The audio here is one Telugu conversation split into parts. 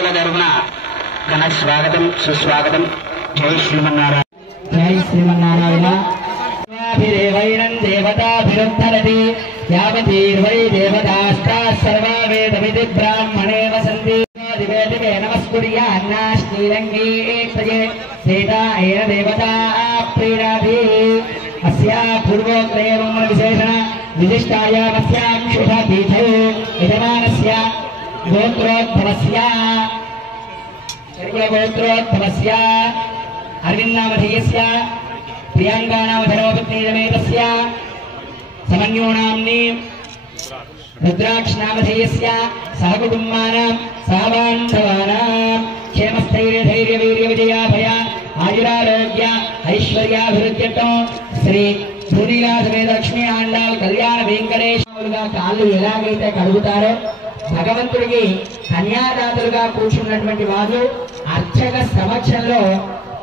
భక్తుల తరఫున ఘన స్వాగతం సుస్వాగతం. జై శ్రీమన్నారాయణ. జై శ్రీమన్నారాయణ. దేవైనం దేవతాభిరుద్ధరతి యావతీర్వై దేవతాస్తా సర్వా వేదవిధి బ్రాహ్మణే వసంతి. దివేదికే నమస్కుర్యా అన్నాశ్రీరంగీ త్రయే సీతా ఏన దేవతా ప్రీణాతి. అస్యా పూర్వోక్తయ మంగళ విశేషణ విశిష్టాయామస్యాం శుభపీఠౌ యజమానస్య గోత్రోద్భవస్య గోత్రోద్భవస్య అరవిందనామధేయస్య ప్రియాంకానామ ధర్మపత్నీరమేతస్య సమన్యోనామ్ని రుద్రాక్షనామధేయస్య సహకుటుంబానాం సహబాంధవానాం క్షేమస్థైర్య ధైర్య వీర్య విజయాభయ ఆయురారోగ్య ఐశ్వర్యాభివృద్ధ్యర్థం శ్రీ భూనీలా సమేత లక్ష్మీ ఆండాల్ కళ్యాణ వెంకటేశ్వరులుగా కాళ్ళు ఎలాగైతే కడుగుతారో భగవంతుడికి కన్యాదాతులుగా కూర్చున్నటువంటి వారు అర్చక సమక్షంలో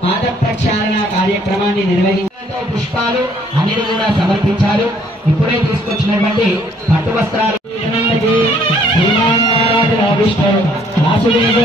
పాద ప్రక్షాళన కార్యక్రమాన్ని నిర్వహించడంతో పుష్పాలు అన్ని కూడా సమర్పించారు. ఇప్పుడే తీసుకొచ్చినటువంటి పట్టు వస్త్రాలు వాసుదేవ